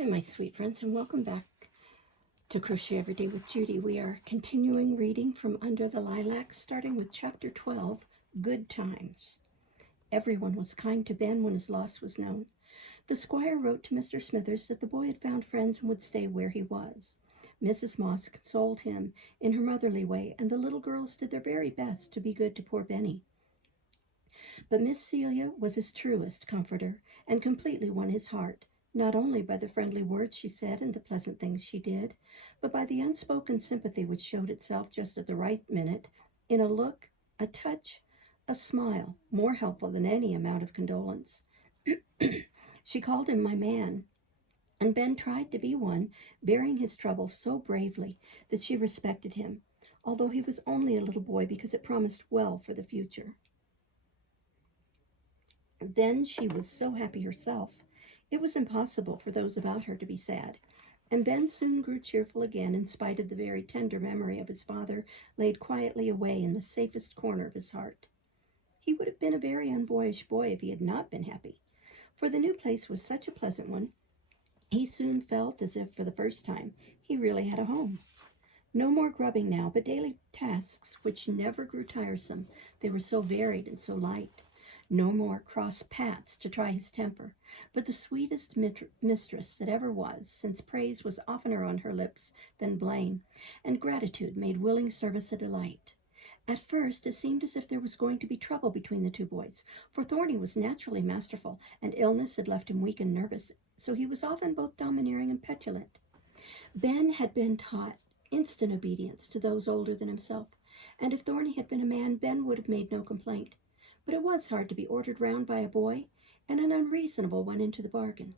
Hi, my sweet friends, and welcome back to Crochet Every Day with Judy. We are continuing reading from Under the Lilacs, starting with Chapter 12, Good Times. Everyone was kind to Ben when his loss was known. The squire wrote to Mr. Smithers that the boy had found friends and would stay where he was. Mrs. Moss consoled him in her motherly way, and the little girls did their very best to be good to poor Benny. But Miss Celia was his truest comforter, and completely won his heart, not only by the friendly words she said and the pleasant things she did, but by the unspoken sympathy which showed itself just at the right minute, in a look, a touch, a smile, more helpful than any amount of condolence. She called him my man, and Ben tried to be one, bearing his trouble so bravely that she respected him, although he was only a little boy, because it promised well for the future. Then she was so happy herself, it was impossible for those about her to be sad, and Ben soon grew cheerful again, in spite of the very tender memory of his father laid quietly away in the safest corner of his heart. He would have been a very unboyish boy if he had not been happy, for the new place was such a pleasant one. He soon felt as if for the first time he really had a home. No more grubbing now, but daily tasks which never grew tiresome, they were so varied and so light. No more cross pats to try his temper, but the sweetest mistress that ever was, since praise was oftener on her lips than blame, and gratitude made willing service a delight. At first it seemed as if there was going to be trouble between the two boys, for Thorny was naturally masterful, and illness had left him weak and nervous, so he was often both domineering and petulant. Ben had been taught instant obedience to those older than himself, and if Thorny had been a man, Ben would have made no complaint. But it was hard to be ordered round by a boy, and an unreasonable one into the bargain.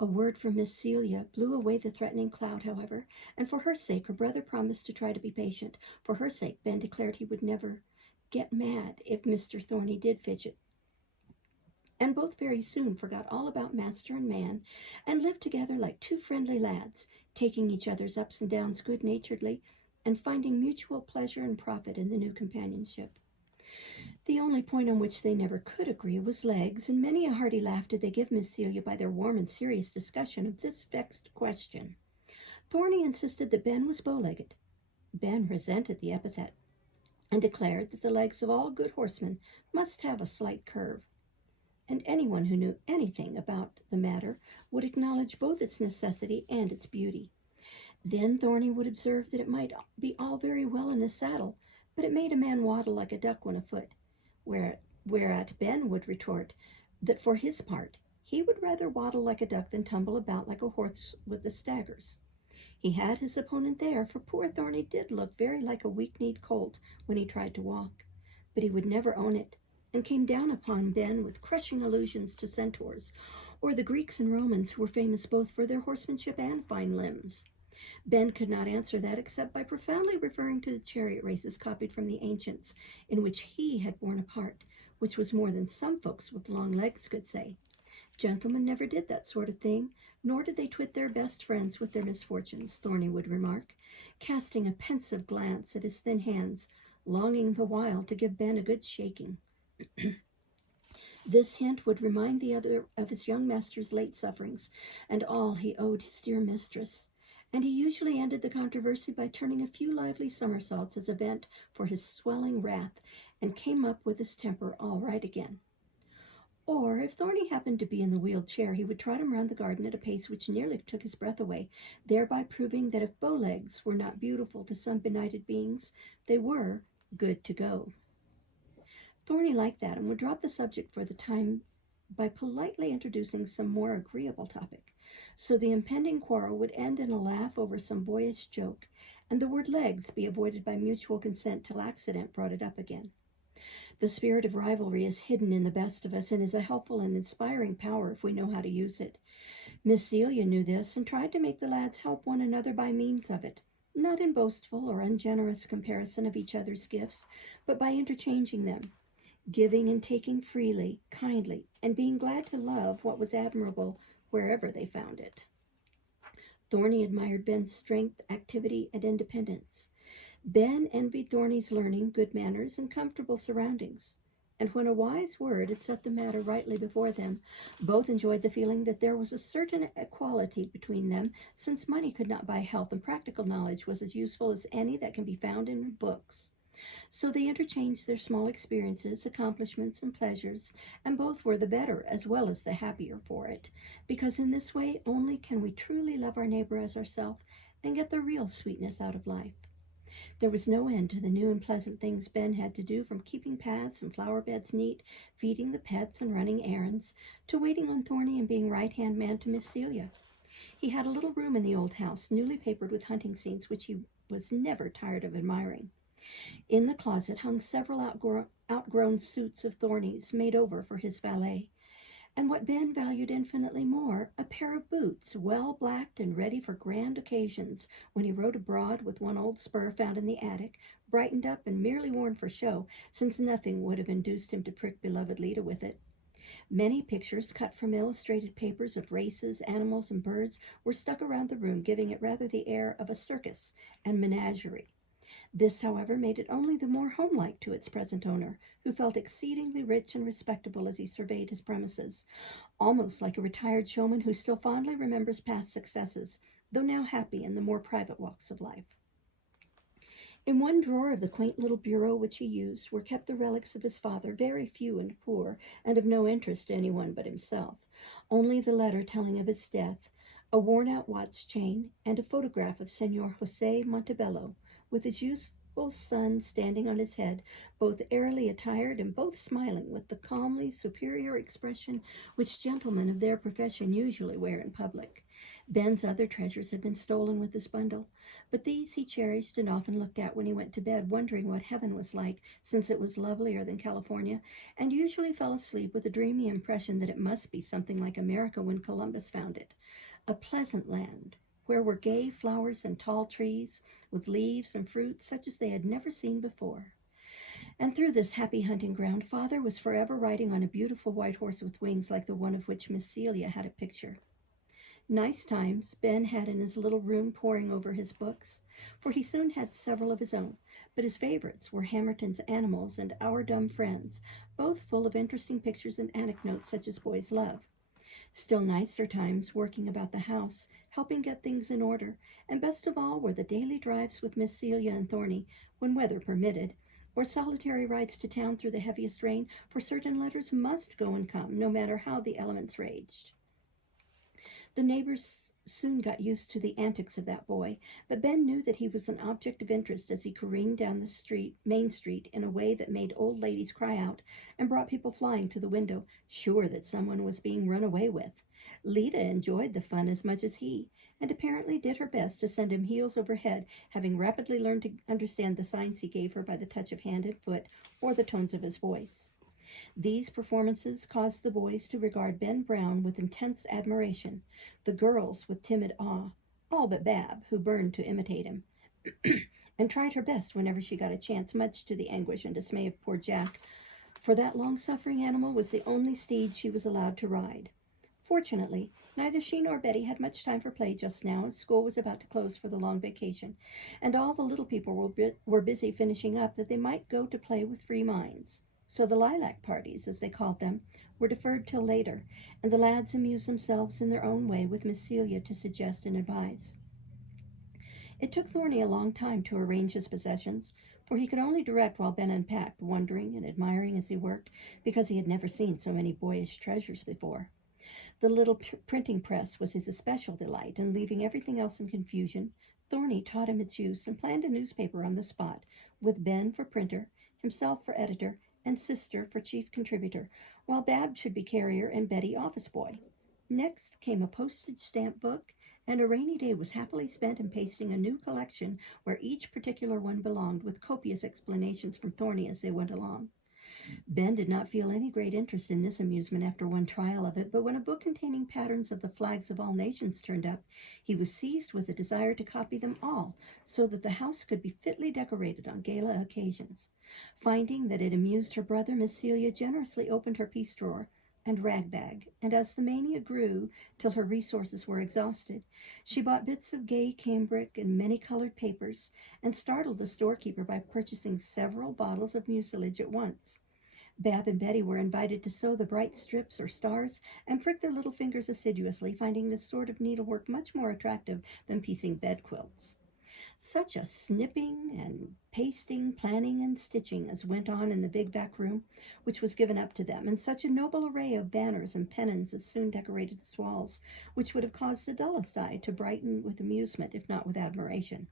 A word from Miss Celia blew away the threatening cloud, however, and for her sake her brother promised to try to be patient. For her sake Ben declared he would never get mad if Mr. Thorny did fidget. And both very soon forgot all about master and man, and lived together like two friendly lads, taking each other's ups and downs good-naturedly, and finding mutual pleasure and profit in the new companionship. The only point on which they never could agree was legs, and many a hearty laugh did they give Miss Celia by their warm and serious discussion of this vexed question. Thorny insisted that Ben was bow-legged. Ben resented the epithet, and declared that the legs of all good horsemen must have a slight curve, and anyone who knew anything about the matter would acknowledge both its necessity and its beauty. Then Thorny would observe that it might be all very well in the saddle, but it made a man waddle like a duck when afoot, whereat Ben would retort that for his part he would rather waddle like a duck than tumble about like a horse with the staggers. He had his opponent there, for poor Thorny did look very like a weak-kneed colt when he tried to walk, but he would never own it, and came down upon Ben with crushing allusions to centaurs, or the Greeks and Romans, who were famous both for their horsemanship and fine limbs. Ben could not answer that except by profoundly referring to the chariot races copied from the ancients, in which he had borne a part, which was more than some folks with long legs could say. Gentlemen never did that sort of thing, nor did they twit their best friends with their misfortunes, Thorny would remark, casting a pensive glance at his thin hands, longing the while to give Ben a good shaking. This hint would remind the other of his young master's late sufferings, and all he owed his dear mistress, and he usually ended the controversy by turning a few lively somersaults as a vent for his swelling wrath, and came up with his temper all right again. Or, if Thorny happened to be in the wheeled chair, he would trot him round the garden at a pace which nearly took his breath away, thereby proving that if bow-legs were not beautiful to some benighted beings, they were good to go. Thorny liked that, and would drop the subject for the time by politely introducing some more agreeable topic, so the impending quarrel would end in a laugh over some boyish joke, and the word legs be avoided by mutual consent till accident brought it up again. The spirit of rivalry is hidden in the best of us, and is a helpful and inspiring power if we know how to use it. Miss Celia knew this, and tried to make the lads help one another by means of it, not in boastful or ungenerous comparison of each other's gifts, but by interchanging them, giving and taking freely, kindly, and being glad to love what was admirable wherever they found it. Thorny admired Ben's strength, activity, and independence. Ben envied Thorny's learning, good manners, and comfortable surroundings. and when a wise word had set the matter rightly before them, both enjoyed the feeling that there was a certain equality between them, since money could not buy health and practical knowledge was as useful as any that can be found in books. So they interchanged their small experiences, accomplishments, and pleasures, and both were the better as well as the happier for it, because in this way only can we truly love our neighbor as ourselves and get the real sweetness out of life. There was no end to the new and pleasant things Ben had to do, from keeping paths and flower beds neat, feeding the pets and running errands, to waiting on Thorny and being right-hand man to Miss Celia. He had a little room in the old house, newly papered with hunting scenes, which he was never tired of admiring. In the closet hung several outgrown suits of Thorny's, made over for his valet, and what Ben valued infinitely more, a pair of boots, well blacked and ready for grand occasions, when he rode abroad, with one old spur found in the attic, brightened up and merely worn for show, since nothing would have induced him to prick beloved Lida with it. Many pictures, cut from illustrated papers of races, animals, and birds, were stuck around the room, giving it rather the air of a circus and menagerie. This, however, made it only the more homelike to its present owner, who felt exceedingly rich and respectable as he surveyed his premises, almost like a retired showman who still fondly remembers past successes, though now happy in the more private walks of life. In one drawer of the quaint little bureau which he used were kept the relics of his father, very few and poor, and of no interest to anyone but himself. Only the letter telling of his death, a worn-out watch chain, and a photograph of Senor Jose Montebello, with his youthful son standing on his head, both airily attired and both smiling with the calmly superior expression which gentlemen of their profession usually wear in public. Ben's other treasures had been stolen with this bundle, but these he cherished and often looked at when he went to bed, wondering what heaven was like, since it was lovelier than California, and usually fell asleep with a dreamy impression that it must be something like America when Columbus found it, a pleasant land, where were gay flowers and tall trees, with leaves and fruit such as they had never seen before. And through this happy hunting ground, Father was forever riding on a beautiful white horse with wings like the one of which Miss Celia had a picture. Nice times Ben had in his little room poring over his books, for he soon had several of his own, but his favorites were Hamerton's Animals and Our Dumb Friends, both full of interesting pictures and anecdotes such as boys love. Still nicer times working about the house, helping get things in order, and best of all were the daily drives with Miss Celia and Thorny, when weather permitted, or solitary rides to town through the heaviest rain, for certain letters must go and come, no matter how the elements raged. The neighbors soon got used to the antics of that boy, but Ben knew that he was an object of interest as he careened down the Main Street, in a way that made old ladies cry out and brought people flying to the window, sure that someone was being run away with. Lida enjoyed the fun as much as he, and apparently did her best to send him heels over head, having rapidly learned to understand the signs he gave her by the touch of hand and foot or the tones of his voice. These performances caused the boys to regard Ben Brown with intense admiration, the girls with timid awe, all but Bab, who burned to imitate him, and tried her best whenever she got a chance, much to the anguish and dismay of poor Jack, for that long-suffering animal was the only steed she was allowed to ride. Fortunately, neither she nor Betty had much time for play just now, as school was about to close for the long vacation, and all the little people were busy finishing up that they might go to play with free minds. So the lilac parties, as they called them, were deferred till later, and the lads amused themselves in their own way, with Miss Celia to suggest and advise. It took Thorny a long time to arrange his possessions, for he could only direct while Ben unpacked, wondering and admiring as he worked, because he had never seen so many boyish treasures before. The little printing press was his especial delight, and leaving everything else in confusion, Thorny taught him its use and planned a newspaper on the spot, with Ben for printer, himself for editor, and sister for chief contributor, while Bab should be carrier and Betty office boy. Next came a postage stamp book, and a rainy day was happily spent in pasting a new collection where each particular one belonged, with copious explanations from Thorny as they went along. Ben did not feel any great interest in this amusement after one trial of it, but when a book containing patterns of the flags of all nations turned up, he was seized with a desire to copy them all, so that the house could be fitly decorated on gala occasions. Finding that it amused her brother, Miss Celia generously opened her piece drawer and rag bag, and as the mania grew till her resources were exhausted, she bought bits of gay cambric and many-colored papers, and startled the storekeeper by purchasing several bottles of mucilage at once. Bab and Betty were invited to sew the bright strips or stars and prick their little fingers assiduously, finding this sort of needlework much more attractive than piecing bed quilts. Such a snipping and pasting, planning and stitching as went on in the big back room, which was given up to them, and such a noble array of banners and pennons as soon decorated its walls, which would have caused the dullest eye to brighten with amusement, if not with admiration.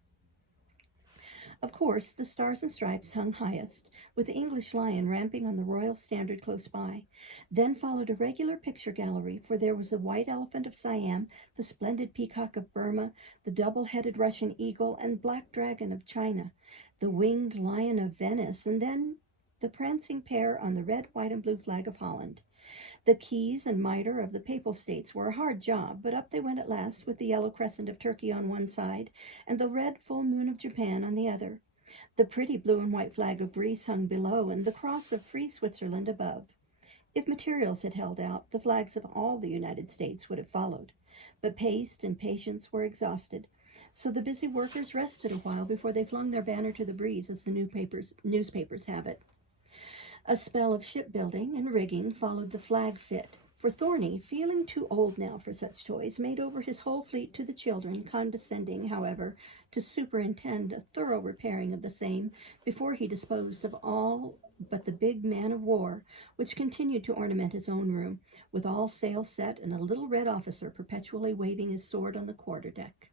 Of course, the Stars and Stripes hung highest, with the English lion ramping on the royal standard close by. Then followed a regular picture gallery, for there was the white elephant of Siam, the splendid peacock of Burma, the double-headed Russian eagle, and black dragon of China, the winged lion of Venice, and then the prancing pair on the red, white, and blue flag of Holland. The keys and mitre of the Papal States were a hard job, but up they went at last, with the yellow crescent of Turkey on one side and the red full moon of Japan on the other. The pretty blue and white flag of Greece hung below, and the cross of free Switzerland above. If materials had held out, the flags of all the United States would have followed. But paste and patience were exhausted, so the busy workers rested a while before they flung their banner to the breeze, as the newspapers have it. A spell of shipbuilding and rigging followed the flag fit, for Thorny, feeling too old now for such toys, made over his whole fleet to the children, condescending, however, to superintend a thorough repairing of the same before he disposed of all but the big man of war, which continued to ornament his own room, with all sails set and a little red officer perpetually waving his sword on the quarter-deck.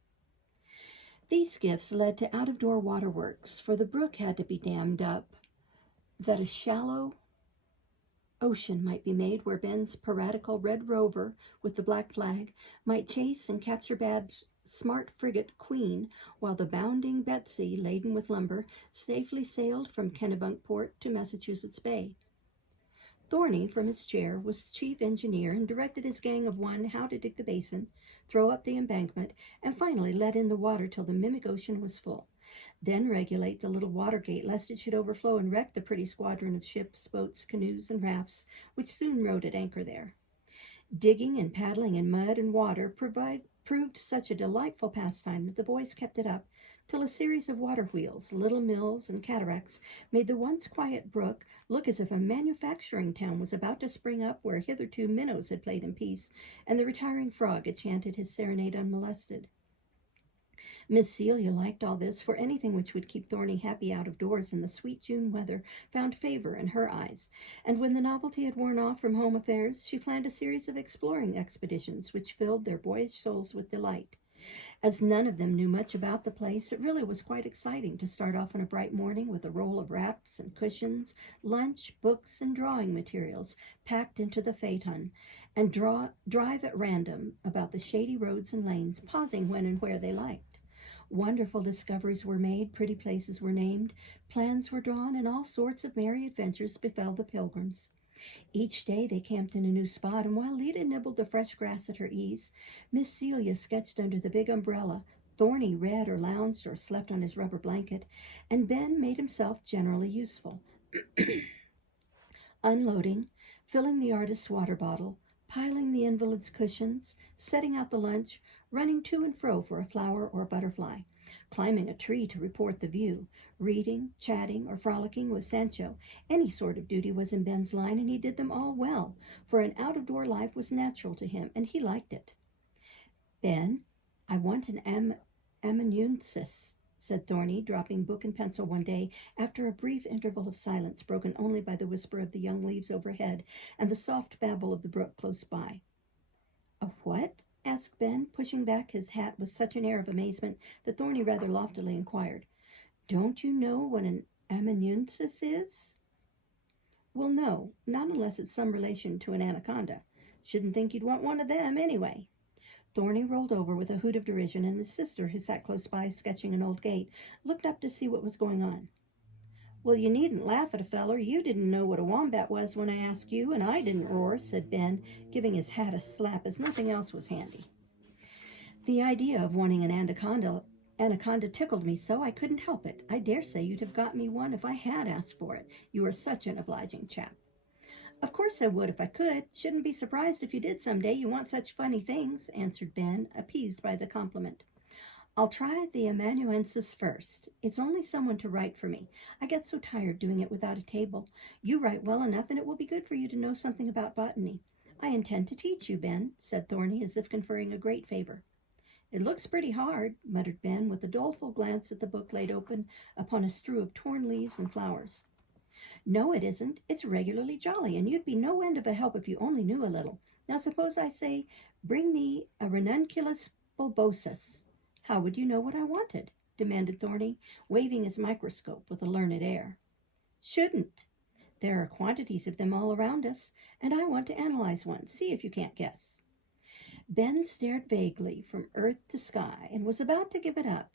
These gifts led to out-of-door waterworks, for the brook had to be dammed up, that a shallow ocean might be made where Ben's piratical Red Rover with the black flag might chase and capture Bab's smart frigate Queen, while the bounding Betsy, laden with lumber, safely sailed from Kennebunkport to Massachusetts Bay. Thorny, from his chair, was chief engineer and directed his gang of one how to dig the basin, throw up the embankment, and finally let in the water till the mimic ocean was full. Then regulate the little water gate lest it should overflow and wreck the pretty squadron of ships, boats, canoes, and rafts, which soon rode at anchor there. Digging and paddling in mud and water proved such a delightful pastime that the boys kept it up till a series of water wheels, little mills, and cataracts made the once quiet brook look as if a manufacturing town was about to spring up where hitherto minnows had played in peace, and the retiring frog had chanted his serenade unmolested. Miss Celia liked all this, for anything which would keep Thorny happy out of doors in the sweet June weather found favor in her eyes, and when the novelty had worn off from home affairs, she planned a series of exploring expeditions which filled their boyish souls with delight. As none of them knew much about the place, it really was quite exciting to start off on a bright morning with a roll of wraps and cushions, lunch, books, and drawing materials packed into the phaeton, and drive at random about the shady roads and lanes, pausing when and where they liked. Wonderful discoveries were made, pretty places were named, plans were drawn, and all sorts of merry adventures befell the pilgrims. Each day they camped in a new spot, and while Lita nibbled the fresh grass at her ease, Miss Celia sketched under the big umbrella, Thorny read or lounged or slept on his rubber blanket, and Ben made himself generally useful. Unloading, filling the artist's water bottle, piling the invalid's cushions, setting out the lunch, running to and fro for a flower or a butterfly, climbing a tree to report the view, reading, chatting, or frolicking with Sancho. Any sort of duty was in Ben's line, and he did them all well, for an out-of-door life was natural to him, and he liked it. Ben, I want an amanuensis, said Thorny, dropping book and pencil one day after a brief interval of silence broken only by the whisper of the young leaves overhead and the soft babble of the brook close by. A what? Asked Ben, pushing back his hat with such an air of amazement that Thorny rather loftily inquired, Don't you know what an amanuensis is? Well, no, not unless it's some relation to an anaconda. Shouldn't think you'd want one of them, anyway. Thorny rolled over with a hoot of derision, and his sister, who sat close by sketching an old gate, looked up to see what was going on. Well, you needn't laugh at a feller. You didn't know what a wombat was when I asked you, and I didn't roar, said Ben, giving his hat a slap as nothing else was handy. The idea of wanting an anaconda tickled me so I couldn't help it. I dare say you'd have got me one if I had asked for it. You are such an obliging chap. Of course I would if I could. Shouldn't be surprised if you did some day. You want such funny things, answered Ben, appeased by the compliment. I'll try the amanuensis first. It's only someone to write for me. I get so tired doing it without a table. You write well enough, and it will be good for you to know something about botany. I intend to teach you, Ben, said Thorny, as if conferring a great favor. It looks pretty hard, muttered Ben, with a doleful glance at the book laid open upon a strew of torn leaves and flowers. No, it isn't. It's regularly jolly, and you'd be no end of a help if you only knew a little. Now suppose I say, bring me a ranunculus bulbosus. How would you know what I wanted? Demanded Thorny, waving his microscope with a learned air. Shouldn't. There are quantities of them all around us, and I want to analyze one. See if you can't guess. Ben stared vaguely from earth to sky and was about to give it up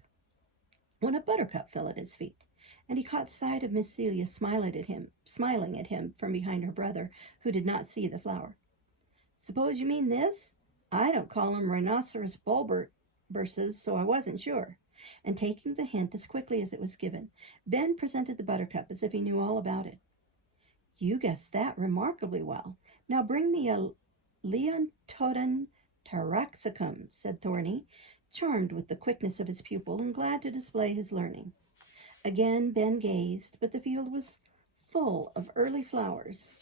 when a buttercup fell at his feet, and he caught sight of Miss Celia smiling at him from behind her brother, who did not see the flower. Suppose you mean this? I don't call 'em rhinoceros bulbourses, so I wasn't sure. And taking the hint as quickly as it was given, Ben presented the buttercup as if he knew all about it. You guessed that remarkably well. Now bring me a Leontodon taraxacum, said Thorny, charmed with the quickness of his pupil and glad to display his learning. Again Ben gazed, but the field was full of early flowers,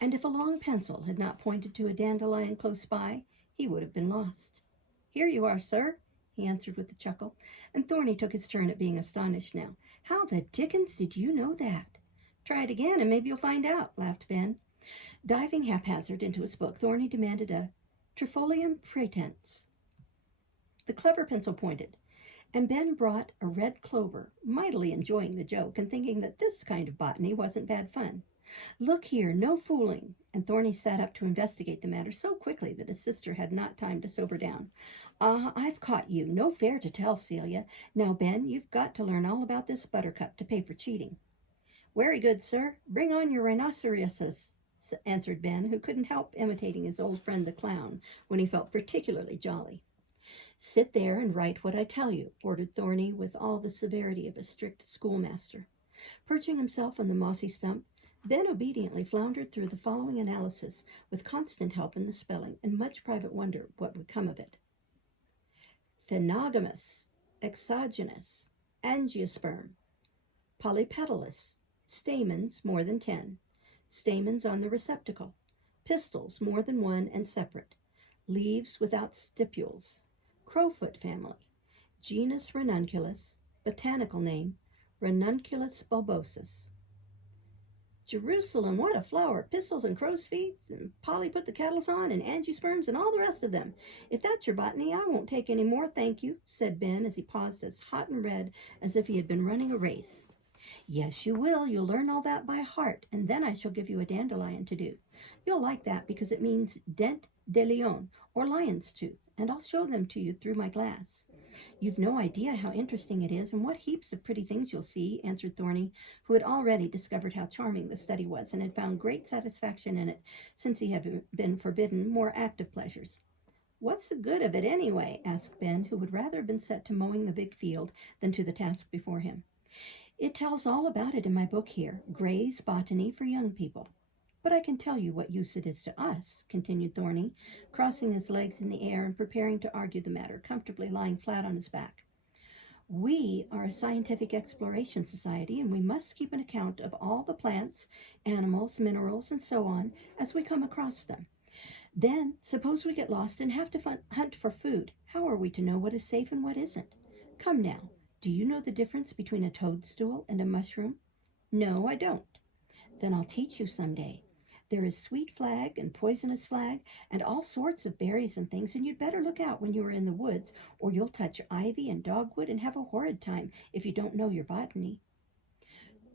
and if a long pencil had not pointed to a dandelion close by, he would have been lost. Here you are, sir, he answered with a chuckle, and Thorny took his turn at being astonished now. How the dickens did you know that? Try it again, and maybe you'll find out, laughed Ben. Diving haphazard into his book, Thorny demanded a Trifolium pratense. The clever pencil pointed, and Ben brought a red clover, mightily enjoying the joke and thinking that this kind of botany wasn't bad fun. Look here, no fooling, and Thorny sat up to investigate the matter so quickly that his sister had not time to sober down. I've caught you. No fair to tell, Celia. Now, Ben, you've got to learn all about this buttercup to pay for cheating. Very good, sir. Bring on your rhinoceroses, answered Ben, who couldn't help imitating his old friend the clown when he felt particularly jolly. Sit there and write what I tell you, ordered Thorny with all the severity of a strict schoolmaster. Perching himself on the mossy stump, Ben obediently floundered through the following analysis, with constant help in the spelling and much private wonder what would come of it. Phenogamous, exogenous, angiosperm, polypetalous, stamens more than 10, stamens on the receptacle, pistils more than one and separate, leaves without stipules, crowfoot family, genus Ranunculus, botanical name Ranunculus bulbosus. Jerusalem, what a flower! Pistils and crow's feet, and Polly put the kettles on, and angiosperms, and all the rest of them. If that's your botany, I won't take any more, thank you, said Ben as he paused as hot and red as if he had been running a race. Yes, you will. You'll learn all that by heart, and then I shall give you a dandelion to do. You'll like that because it means dent de lion, or lion's tooth, and I'll show them to you through my glass. You've no idea how interesting it is, and what heaps of pretty things you'll see, answered Thorny, who had already discovered how charming the study was, and had found great satisfaction in it since he had been forbidden more active pleasures. What's the good of it anyway? Asked Ben, who would rather have been set to mowing the big field than to the task before him. It tells all about it in my book here, Gray's Botany for Young People. But I can tell you what use it is to us, continued Thorny, crossing his legs in the air and preparing to argue the matter, comfortably lying flat on his back. We are a scientific exploration society, and we must keep an account of all the plants, animals, minerals, and so on as we come across them. Then, suppose we get lost and have to hunt for food. How are we to know what is safe and what isn't? Come now, do you know the difference between a toadstool and a mushroom? No, I don't. Then I'll teach you someday. There is sweet flag and poisonous flag and all sorts of berries and things, and you'd better look out when you are in the woods, or you'll touch ivy and dogwood and have a horrid time if you don't know your botany.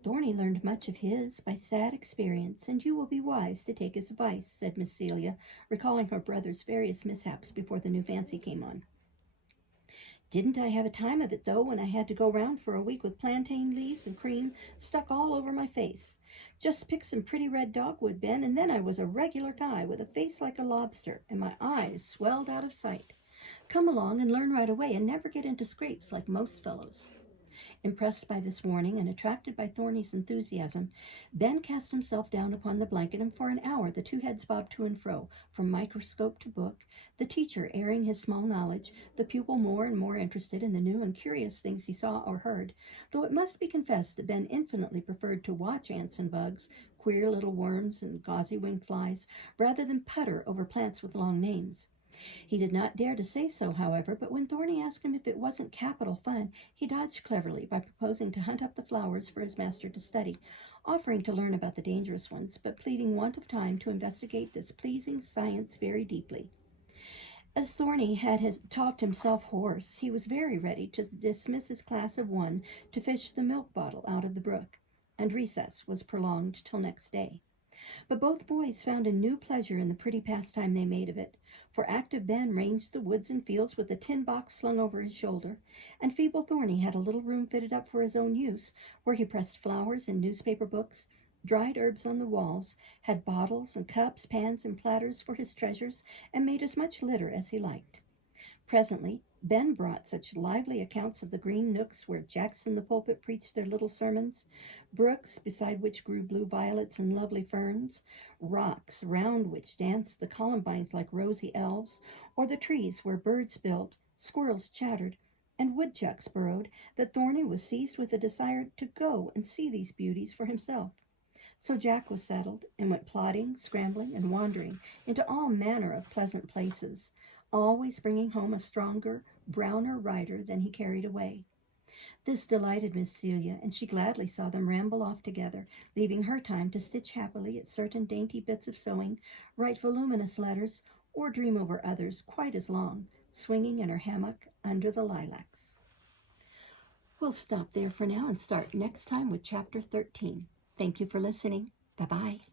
Thorny learned much of his by sad experience, and you will be wise to take his advice, said Miss Celia, recalling her brother's various mishaps before the new fancy came on. Didn't I have a time of it, though, when I had to go round for a week with plantain leaves and cream stuck all over my face. Just pick some pretty red dogwood, Ben, and then I was a regular guy with a face like a lobster, and my eyes swelled out of sight. Come along and learn right away, and never get into scrapes like most fellows. Impressed by this warning and attracted by Thorny's enthusiasm, Ben cast himself down upon the blanket, and for an hour the two heads bobbed to and fro, from microscope to book, the teacher airing his small knowledge, the pupil more and more interested in the new and curious things he saw or heard, though it must be confessed that Ben infinitely preferred to watch ants and bugs, queer little worms and gauzy-winged flies, rather than putter over plants with long names. He did not dare to say so, however, but when Thorny asked him if it wasn't capital fun, he dodged cleverly by proposing to hunt up the flowers for his master to study, offering to learn about the dangerous ones, but pleading want of time to investigate this pleasing science very deeply. As Thorny had talked himself hoarse, he was very ready to dismiss his class of one to fish the milk bottle out of the brook, and recess was prolonged till next day. But both boys found a new pleasure in the pretty pastime they made of it, for active Ben ranged the woods and fields with a tin box slung over his shoulder, and feeble Thorny had a little room fitted up for his own use, where he pressed flowers and newspaper books, dried herbs on the walls, had bottles and cups, pans, and platters for his treasures, and made as much litter as he liked. Presently, Ben brought such lively accounts of the green nooks where Jacks in the pulpit preached their little sermons, brooks beside which grew blue violets and lovely ferns, rocks round which danced the columbines like rosy elves, or the trees where birds built, squirrels chattered, and woodchucks burrowed, that Thorny was seized with a desire to go and see these beauties for himself. So Jack was settled, and went plodding, scrambling, and wandering into all manner of pleasant places, always bringing home a stronger, browner rider than he carried away. This delighted Miss Celia, and she gladly saw them ramble off together, leaving her time to stitch happily at certain dainty bits of sewing, write voluminous letters, or dream over others quite as long, swinging in her hammock under the lilacs. We'll stop there for now and start next time with Chapter 13. Thank you for listening. Bye-bye.